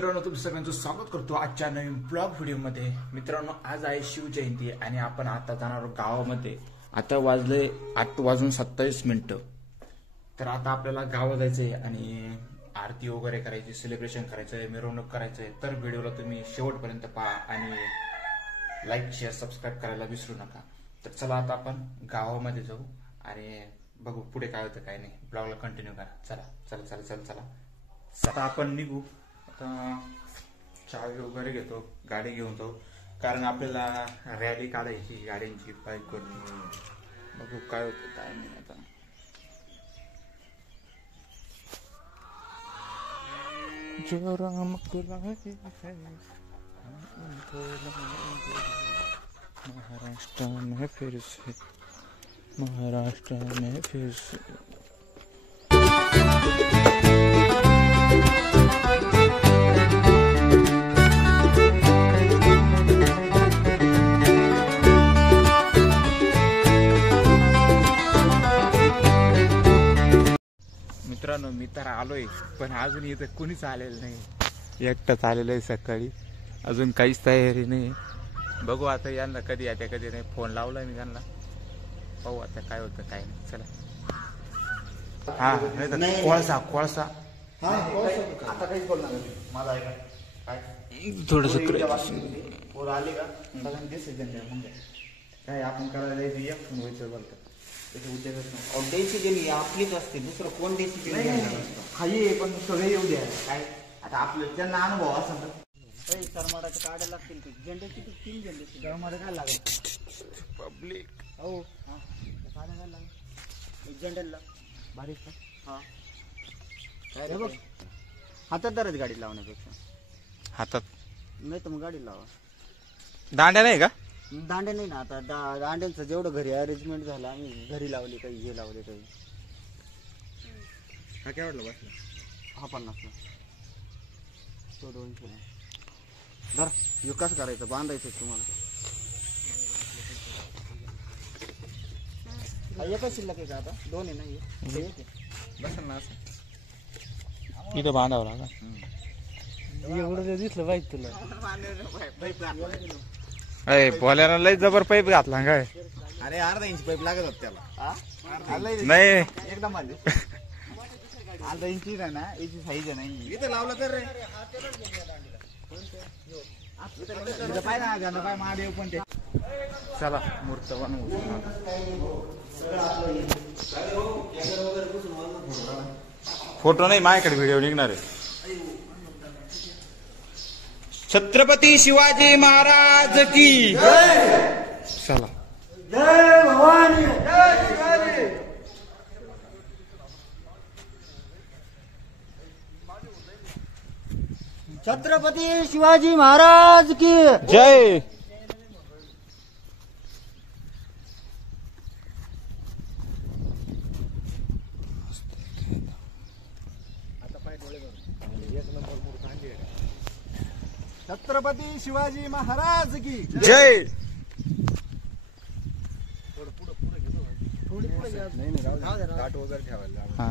मित्रांनो, तुमचं सगळ्यांचं स्वागत करतो आजच्या नवीन ब्लॉग व्हिडिओमध्ये। मित्रांनो, आज आहे शिवजयंती आणि आपण आता जाणार गावामध्ये। आता वाजले 8:27 तर आता आपल्याला गावात जायचंय आणि आरती वगैरे करायची, सेलिब्रेशन करायचंय, मिरवणूक करायचंय। तर व्हिडिओला तुम्ही शेवटपर्यंत पहा आणि लाईक शेअर सबस्क्राईब करायला विसरू नका। तर चला आता आपण गावामध्ये जाऊ आणि बघू पुढे काय होतं काय नाही। ब्लॉगला कंटिन्यू करा। चला चला चला चला चला आता आपण निघू। चावी वगैरे घेतो, गाडी घेऊन जाऊ, कारण आपल्याला रॅली काढायची गाड्यांची बाईक करून। बघू काय होतं काय नाही। आता महाराष्ट्र में फिर से मित्रांनो, मी तर आलोय पण अजून इथं कोणीच आलेलं नाही। एकटाच आलेलं आहे सकाळी, अजून काहीच तयारी नाही। बघू आता यांना कधी येत्या कधी नाही। फोन लावलाय मी त्यांना, पाहू आता काय होतं काय नाही। चला हा नाही कोळसा कोळसा आता काहीच बोलणार नाही माझा आहे काय थोडस आले का मग काय आपण करायला एक फोन व्हायचं बोलतात डेसिजन आपलीच असते, दुसरं कोण डेसिजन खाई पण सगळे येऊ द्या। काय आता आपलं त्यांना अनुभव असं सरमाडाचे काढायला लागतील ते झेंडे किती 3 झेंडे सरमाडा काय लागेल पब्लिक हो काढायला काय लागेल झेंडेला भारी हा काय रे बघ हातात धरत गाडी लावण्यापेक्षा हातात नाही तर मग गाडी लावा। दांड्या नाही का? दांडे नाही ना आता दांड्यांचं जेवढं घरी अरेंजमेंट झालं आम्ही घरी लावले काही हे लावले काही। हा काय वाटलं बसला हा 50 तो 200 धर विकास करायचा बांधायचं तुम्हाला। एकच शिल्लक आहे का आता? 2 आहे नाही बसल ना असं इथं बांधावं लागला। एवढं दिसलं पाहिजे तुला अरे बोलायला लय जबर पाईप घातला काय? अरे अर्धा इंच पाईप लागत होत त्याला नाही एकदम आले अर्धा इंच आहे ना याची साईज आहे नाही इथं लावलं तर रे पाय ना पाय महादेव पण ते चला मूर्त बनवू। फोटो नाही माझ्याकडे, व्हिडिओ निघणार आहे। छत्रपती शिवाजी महाराज की चला जय भवानी जय शिवाजी। छत्रपती शिवाजी महाराज की जय। छत्रपती शिवाजी महाराज की जय। थोडी पुढे घ्या। नाही काट वगैरे ठेवायला हा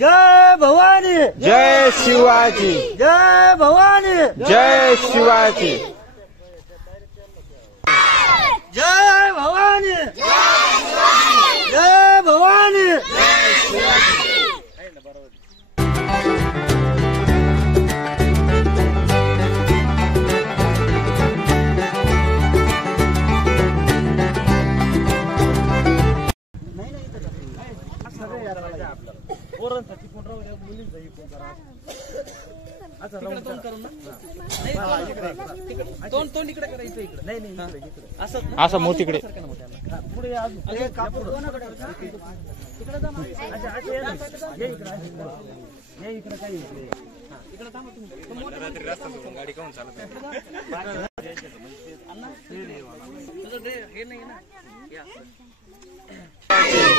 जय भवानी जय शिवाजी जय भवानी जय शिवाजी जय भवानी जय भवानी। असं मोठ तिकडे गाडी काऊन चालत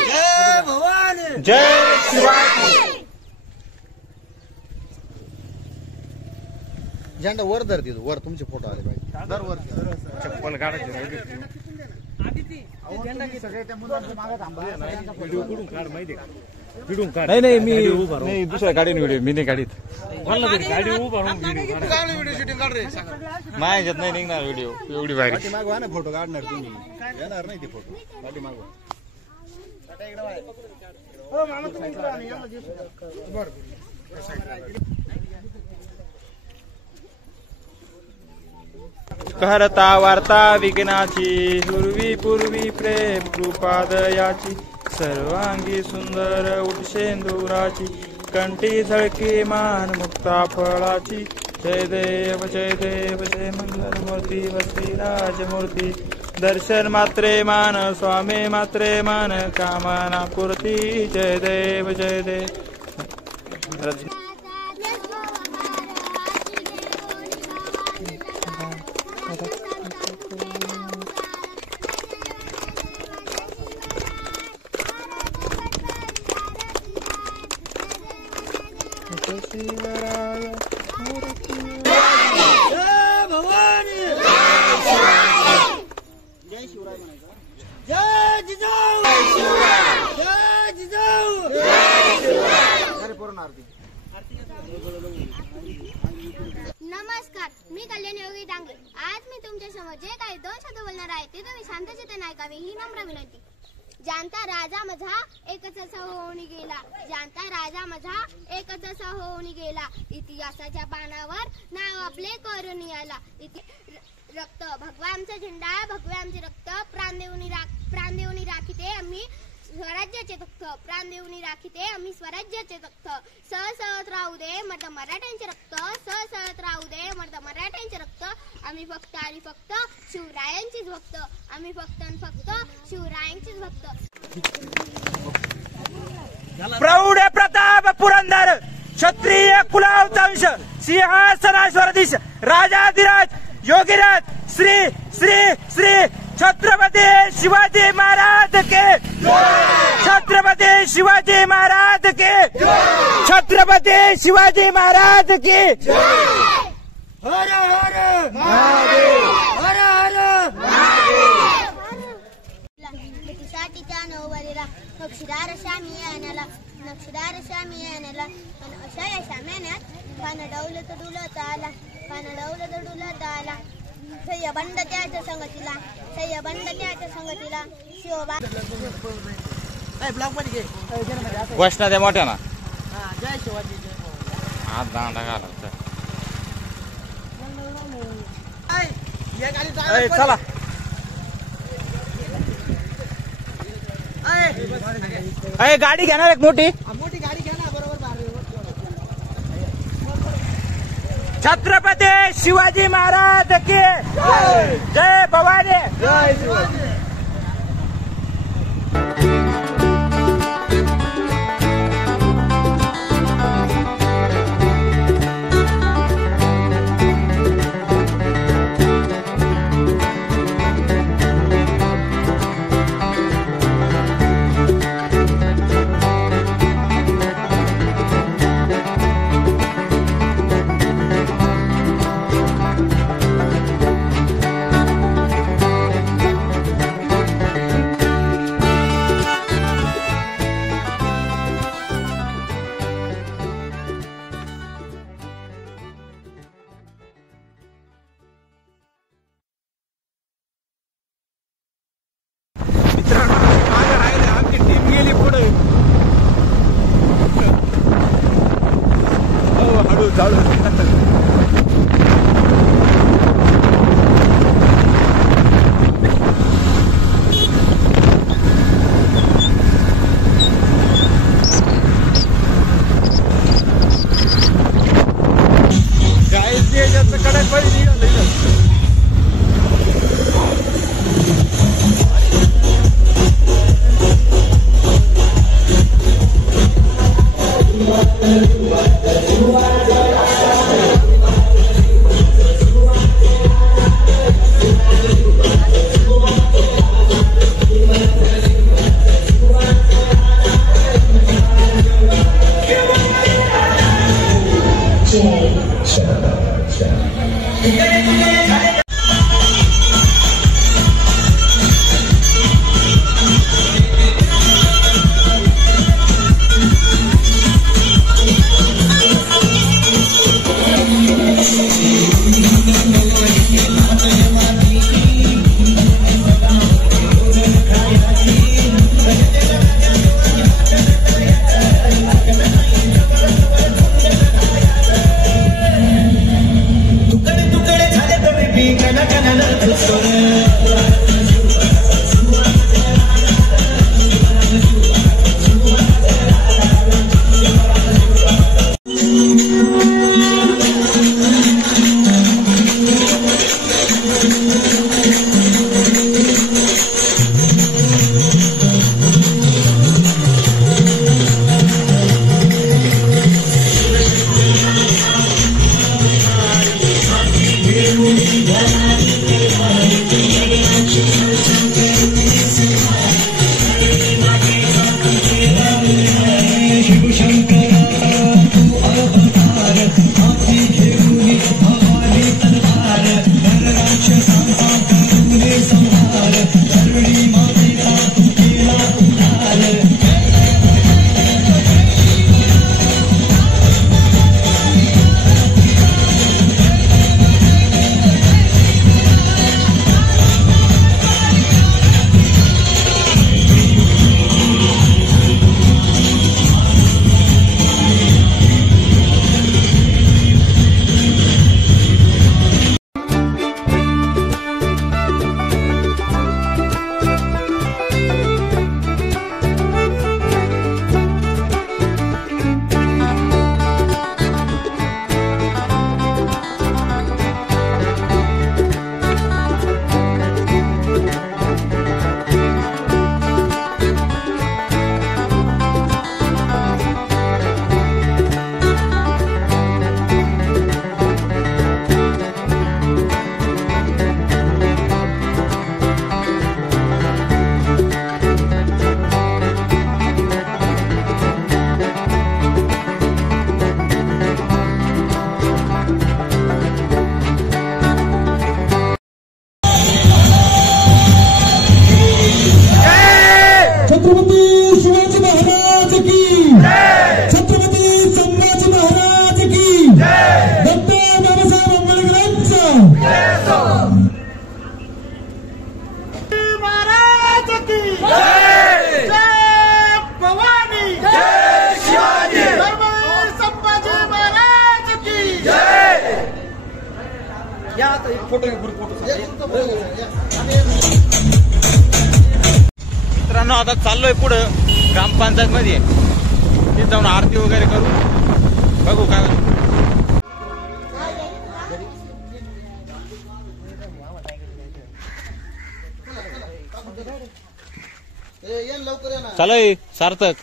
जय भवानी जय शिवाजी झेंडा वर धर तिथं वर तुमचे फोटो आले पाहिजे दर वर चप्पल काढायची राहिली. सगळे त्या मुलांच्या मागे थांबले नाही मी दुसऱ्या गाडीने व्हिडिओ मी नाही गाडीत माझ्यात नाही निघणार व्हिडिओ एवढी बाहेर. मागवा ना फोटो काढणार तुम्ही येणार नाही ते फोटो पाठी मागवा. करता वार्ता विघ्नाची पूर्वी पूर्वी प्रेम कृपादयाची सर्वांगी सुंदर उठशेंदुराची कंठी झळकी मान मुक्ता फळाची जय देव जय मंगल मूर्ती वस्ती राजमूर्ती दर्शन मात्रे मान स्वामी मात्रे मान कामना पूर्ती जय देव नमस्कार, मी कल्याणी योगी डांगे. आज मी तुमच्या समोर जे काही 2 शब्द बोलणार आहे ते तुम्ही शांतचित्ताने ऐकावे ही नम्र विनंती. जानता राजा माझा एकच असा होऊन गेला, जानता राजा माझा एकच असा होऊन गेला. इतिहासाच्या पानावर नाव आपले करून आला. रक्त भगवा आमचा झेंडा, भगवे आमचे रक्त, प्राण देऊनी राखीते आम्ही स्वराज्याचे तख्त, प्राण देऊनी राखीते आम्ही स्वराज्याचे तख्त. सळसळत राहू दे मर्द मराठ्यांचे रक्त, सळसळत राहू दे मर्द मराठ्यांचे रक्त. आम्ही फक्त आणि फक्त शिवरायांचीच भक्त, आम्ही फक्त आणि फक्त शिवरायांचीच भक्त. प्रौढ प्रताप पुरंदर क्षत्रिय कुलावतांश सिंहासनाश्वरधीश राजाधिराज योगीराज श्री श्री श्री छत्रपती शिवाजी महाराज के, छत्रपती शिवाजी महाराज के, छत्रपती शिवाजी महाराज के. हर हर महादेव, हर हर महादेव. साठी नववारीला नक्षीदार शामी आणाला, नक्षीदार शामी आणाला. पण अशा या शाम्याण्यात पानं डवलं तर डुलत आला, पानं डवलं तर डुलत आला. सह्यबंड त्याच्या संगतीला, सह्यबंड त्याच्या संगतीला. शिवबा घोषणा द्या मोठ्या ना. जय शिवाजी हात दांडा घाला चला. गाडी घ्या ना एक मोठी गाडी घ्या ना बरोबर. छत्रपती शिवाजी महाराज की जय भवानी. जय शिवाजी. मित्रांनो आता चाललोय पुढं ग्रामपंचायत मध्ये, तिथे जाऊन आरती वगैरे करू, बघू काय होतं. चालय सार्थक.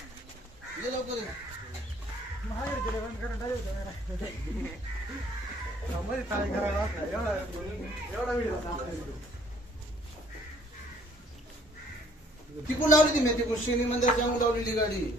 तिकून लावली ती मी तिकून शनी मंदिर जाऊन लावलेली गाडी.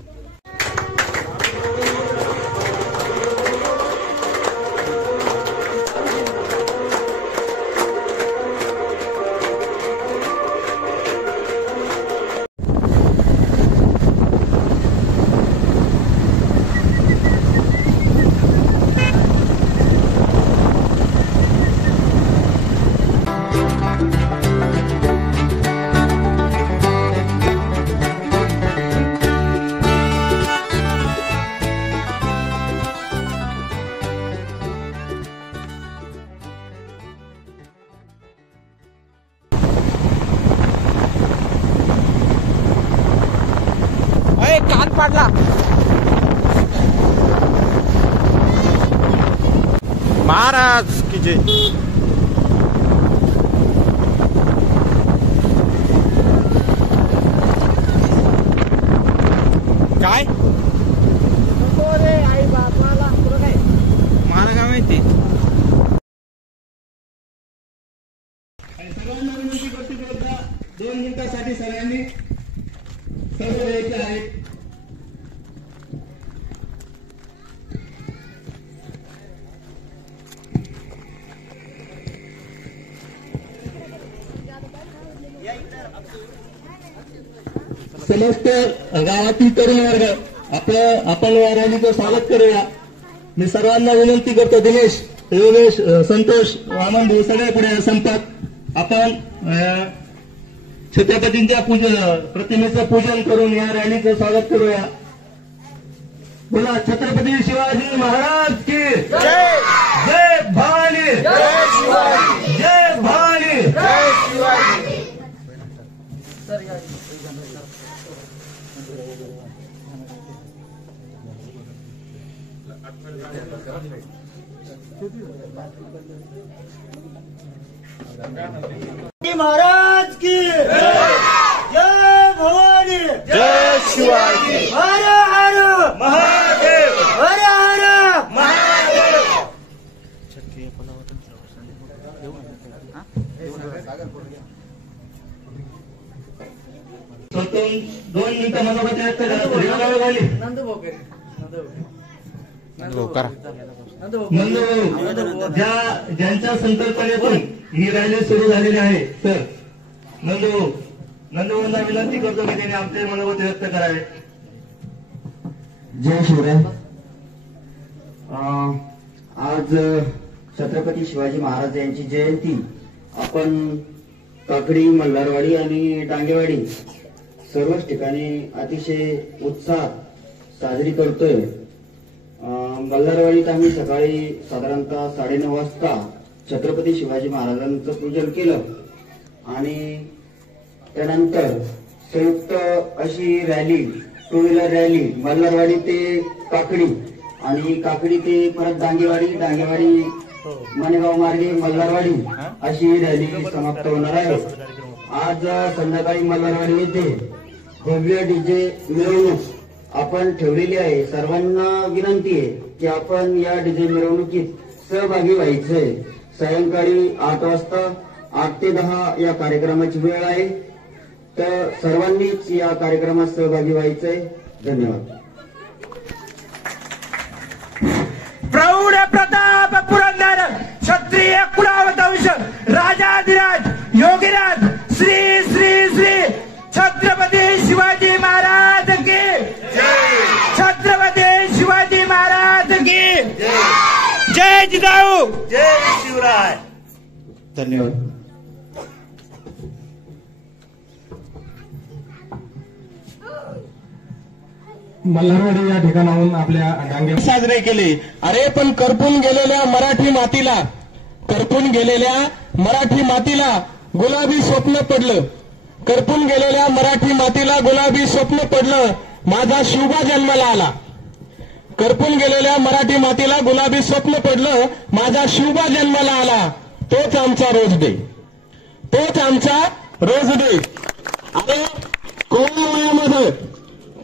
कान पाडला. महाराज की जय. काय आई बापाला काय मला काय माहिती. सर्वांना विनंती करतो 2 मिनिटांसाठी सगळ्यांनी सर्व यायचे आहेत. समस्त गावातील तरुण वर्ग आपण या रॅलीचं स्वागत करूया. मी सर्वांना विनंती करतो, दिनेश, योगेश, संतोष, वामन भाऊ सगळे पुढे संपत आपण छत्रपतींच्या प्रतिमेचं पूजन करून या रॅलीचं स्वागत करूया. बोला छत्रपती शिवाजी महाराज की जय. जय भवानी. जय शिवाजी. जय भवानी. जय शिवाजी. महाराज की जय भवानी. जय शिवाजी. हर हर महादेव. हर हर महादेव. स्वतःहून 2 मिनिटं मनोगत व्यक्त करा. नंदू ज्यांच्या संकल्पनेतून ही रॅली सुरू झालेली आहे, तर नंदूंना विनंती करतो की त्यांनी आमचे मनोगत व्यक्त करावे. जय शिवराय. आज छत्रपती शिवाजी महाराज यांची जयंती आपण काकडी, मल्हारवाडी आणि डांगेवाडी सर्वच ठिकाणी अतिशय उत्साहात साजरी करतोय. मल्हारवाडीत आम्ही सकाळी साधारणतः 9:30 वाजता छत्रपती शिवाजी महाराजांचं पूजन केलं आणि त्यानंतर संयुक्त अशी रॅली, 2 व्हीलर रॅली मल्हारवाडी ते काकडी आणि काकडी ते परत डांगेवाडी माणेगाव मार्गे मल्हारवाडी अशी रॅली समाप्त होणार आहे. आज संध्याकाळी मल्हारवाडी येथे भव्य डीजे मिरवणूक आपण ठेवलेली आहे. सर्वांना विनंती आहे की आपण या डीजे मिरवणुकीत सहभागी व्हायचंय. सायंकाळी 8 वाजता 8 ते 10 या कार्यक्रमाची वेळ आहे, तर सर्वांनीच या कार्यक्रमात सहभागी व्हायचंय. धन्यवाद. प्रौढ प्रताप पुरंदर क्षत्रिय कुलावतंश राजाधिराज योगीराज श्री श्री श्री छत्रपती शिवाजी महाराज की जय. छत्रपती शिवाजी महाराज की जय. जय जिजाऊ. जय शिवराय. धन्यवाद. मल्हारवाडी या ठिकाणाहून आपल्या डांगे साजरे केले. अरे पण करपून गेलेल्या मराठी मातीला गुलाबी स्वप्न पडलं. करपून गेलेल्या मराठी मातीला गुलाबी स्वप्न पडलं. माझा शिवबा जन्माला आला. करपून गेलेल्या मराठी मातीला गुलाबी स्वप्न पडलं. माझा शिवबा जन्माला आला. तोच आमचा रोज डे. अरे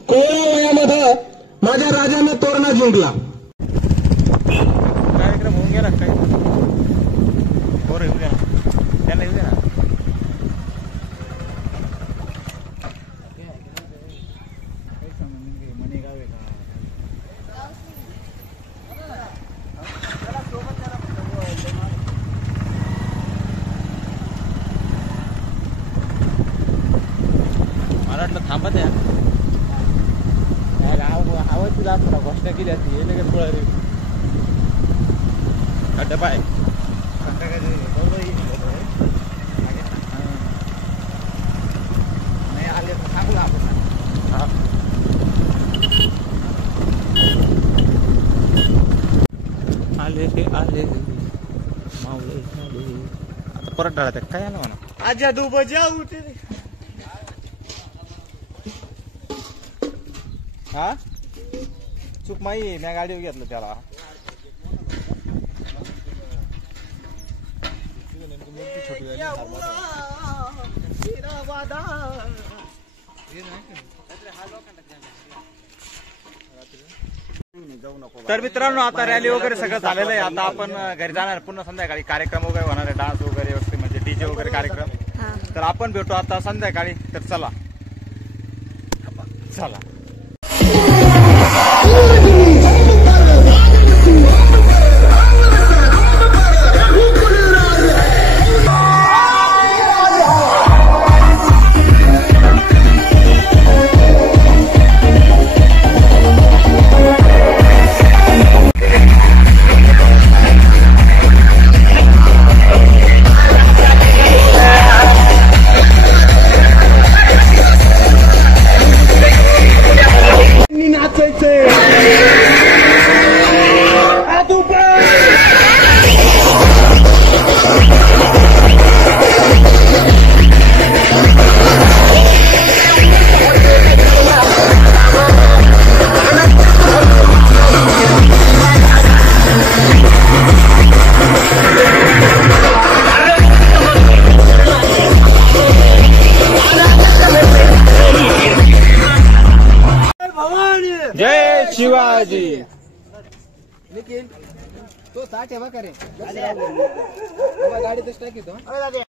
कोवळ्या वयामध्ये माझ्या राजानं तोरणा जिंकला. कार्यक्रम होऊन गेला काय? बरं येऊ द्या, त्यांना येऊ द्या. मला वाटलं थांबत आहे. आवाज जात होता, घोषणा केली असती. हे लगेच गोळा रे डबा आहे. नाही आले तर सांगू आपण. आले मावळे आता परत डाळा काय आलं म्हणा. आजा दू बजाऊ ते हा चूक माही मी गाडीवर घेतलं त्याला. तर मित्रांनो आता रॅली वगैरे सगळं झालेलं आहे. आता आपण घरी जाणार. पुन्हा संध्याकाळी कार्यक्रम वगैरे होणार आहे, डान्स वगैरे व्यवस्थित म्हणजे डीजे वगैरे कार्यक्रम. तर आपण भेटू आता संध्याकाळी. तर चला. शिवाजी. निखिल तो 60 आहे बा का रे गाडीतच टाकी तो.